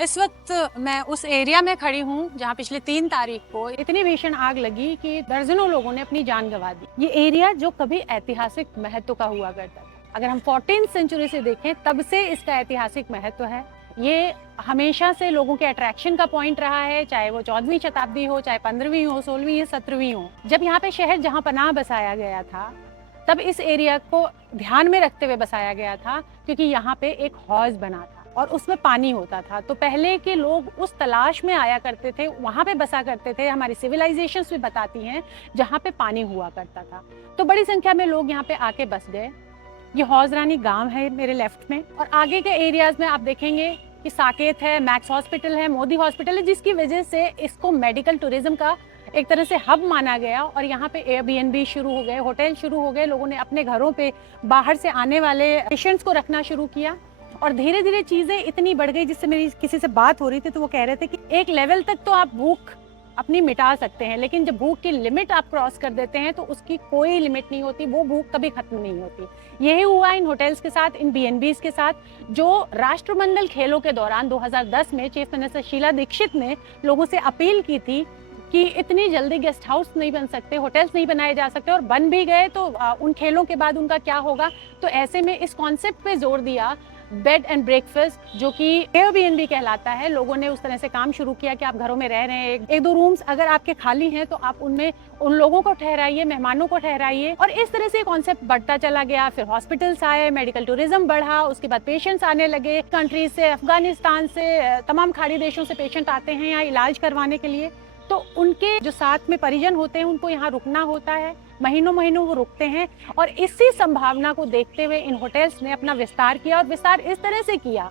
इस वक्त मैं उस एरिया में खड़ी हूँ जहाँ पिछले 3 तारीख को इतनी भीषण आग लगी कि दर्जनों लोगों ने अपनी जान गंवा दी। ये एरिया जो कभी ऐतिहासिक महत्व का हुआ करता था, अगर हम 14th सेंचुरी से देखें तब से इसका ऐतिहासिक महत्व है। ये हमेशा से लोगों के अट्रैक्शन का पॉइंट रहा है, चाहे वो 14वीं शताब्दी हो, चाहे 15वीं हो, 16वीं या 17वीं हो। जब यहाँ पे शहर जहाँ पनाह बसाया गया था तब इस एरिया को ध्यान में रखते हुए बसाया गया था, क्योंकि यहाँ पे एक हौज बना था और उसमें पानी होता था। तो पहले के लोग उस तलाश में आया करते थे, वहाँ पे बसा करते थे। हमारी सिविलाइजेशंस भी बताती हैं जहाँ पे पानी हुआ करता था। तो बड़ी संख्या में लोग यहाँ पे आके बस गए। ये हौज रानी गाँव है मेरे लेफ्ट में, और आगे के एरियाज में आप देखेंगे कि साकेत है, मैक्स हॉस्पिटल है, मोदी हॉस्पिटल है, जिसकी वजह से इसको मेडिकल टूरिज्म का एक तरह से हब माना गया। और यहाँ पे एयरबीएनबी शुरू हो गए, होटल शुरू हो गए, लोगों ने अपने घरों पे बाहर से आने वाले पेशेंट्स को रखना शुरू किया और धीरे धीरे चीजें इतनी बढ़ गई। जिससे मेरी किसी से बात हो रही थी तो वो कह रहे थे कि एक लेवल तक तो आप भूख अपनी मिटा सकते हैं, लेकिन जब भूख की लिमिट आप क्रॉस कर देते हैं तो उसकी कोई लिमिट नहीं होती, वो भूख कभी खत्म नहीं होती। यही हुआ इन होटल्स के साथ, इन बीएनबीज के साथ, जो राष्ट्रमंडल खेलों के दौरान 2010 में चीफ मिनिस्टर शीला दीक्षित ने लोगों से अपील की थी कि इतनी जल्दी गेस्ट हाउस नहीं बन सकते, होटल्स नहीं बनाए जा सकते, और बन भी गए तो उन खेलों के बाद उनका क्या होगा। तो ऐसे में इस कॉन्सेप्ट पे जोर दिया, बेड एंड ब्रेकफास्ट, जो कि एयरबीएनबी कहलाता है। लोगों ने उस तरह से काम शुरू किया कि आप घरों में रह रहे हैं, एक दो रूम्स अगर आपके खाली हैं तो आप उनमें उन लोगों को ठहराइए, मेहमानों को ठहराइए। और इस तरह से कॉन्सेप्ट बढ़ता चला गया। फिर हॉस्पिटल्स आए, मेडिकल टूरिज्म बढ़ा, उसके बाद पेशेंट्स आने लगे कंट्रीज से, अफगानिस्तान से, तमाम खाड़ी देशों से पेशेंट आते हैं यहाँ इलाज करवाने के लिए। तो उनके जो साथ में परिजन होते हैं उनको यहाँ रुकना होता है, महीनों महीनों वो रुकते हैं। और इसी संभावना को देखते हुए इन होटल्स ने अपना विस्तार किया, और विस्तार इस तरह से किया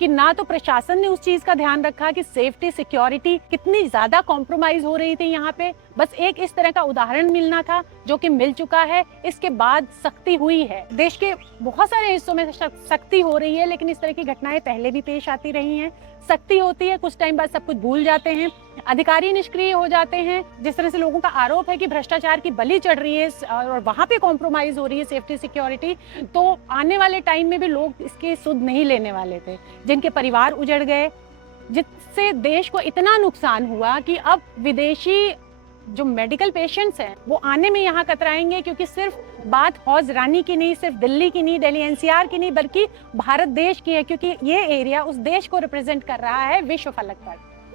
कि ना तो प्रशासन ने उस चीज का ध्यान रखा कि सेफ्टी सिक्योरिटी कितनी ज्यादा कॉम्प्रोमाइज हो रही थी यहाँ पे। बस एक इस तरह का उदाहरण मिलना था जो कि मिल चुका है। इसके बाद सख्ती हुई है, देश के बहुत सारे हिस्सों में सख्ती हो रही है, लेकिन इस तरह की घटनाएं पहले भी पेश आती रही हैं। सख्ती होती है, कुछ टाइम बाद सब कुछ भूल जाते हैं, अधिकारी निष्क्रिय हो जाते हैं। जिस तरह से लोगों का आरोप है कि भ्रष्टाचार की बलि चढ़ रही है और वहां पे कॉम्प्रोमाइज हो रही है सेफ्टी सिक्योरिटी, तो आने वाले टाइम में भी लोग इसकी सुध नहीं लेने वाले थे, जिनके परिवार उजड़ गए, जिससे देश को इतना नुकसान हुआ कि अब विदेशी जो मेडिकल पेशेंट्स हैं वो आने में यहाँ कतराएंगे। क्योंकि सिर्फ बात हौज रानी की नहीं, सिर्फ दिल्ली की नहीं, दिल्ली एनसीआर की नहीं, बल्कि भारत देश की है, क्योंकि ये एरिया उस देश को रिप्रेजेंट कर रहा है विश्व फलक पर।